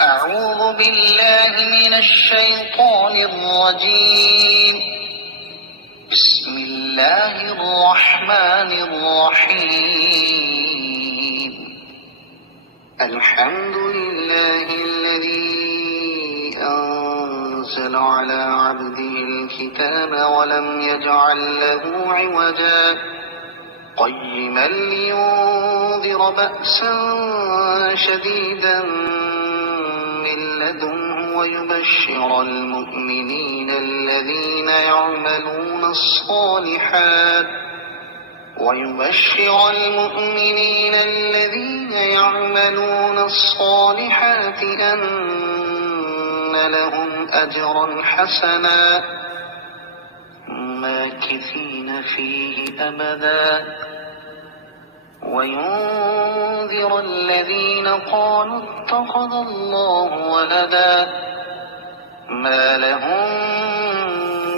أعوذ بالله من الشيطان الرجيم. بسم الله الرحمن الرحيم. الحمد لله الذي أنزل على عبده الكتاب ولم يجعل له عوجا قيما لينذر بأسا شديدا من لدنه ويبشر المؤمنين الذين يعملون الصالحات أن لهم أجرا حسنا ماكثين فيه أبدا وينذر الذين قالوا اتخذ الله ولدا ما لهم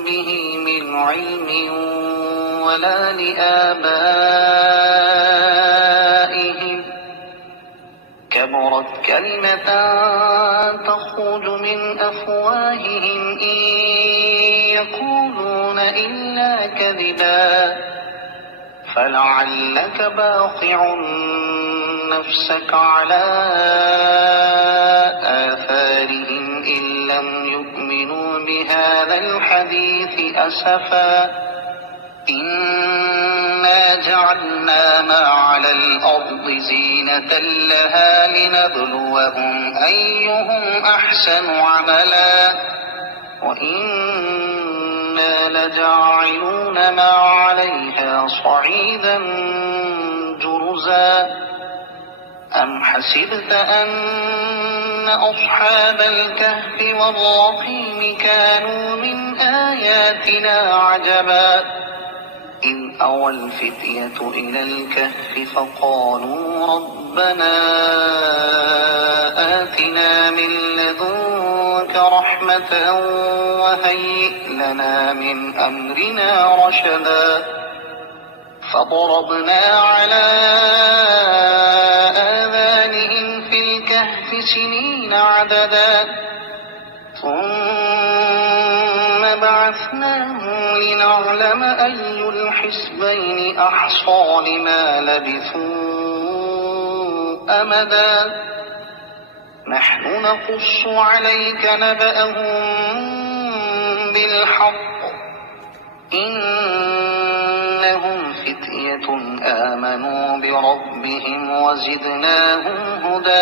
به من علم ولا لآبائهم كبرت كلمة تخرج من أفواههم إن يقولون إلا كذبا فلعلك باخع نفسك على آثارهم إن لم يؤمنوا بهذا الحديث أسفا إنا جعلنا ما على الأرض زينة لها لنبلوهم أيهم أحسن عملا وإنا لجاعلون ما عليها صعيدا جرزا أم حسبت أن أصحاب الكهف والرقيم كانوا من آياتنا عجبا إذ أوى الفتية إلى الكهف فقالوا ربنا آتنا من لدنك رحمة وهيئ لنا من أمرنا رشدا فضربنا على آذانهم في الكهف سنين عددا ثم بعثناهم لنعلم أي الحزبين أحصى لما لبثوا أمدا نحن نقص عليك نبأهم بالحق إنهم فتية آمنوا بربهم وزدناهم هدى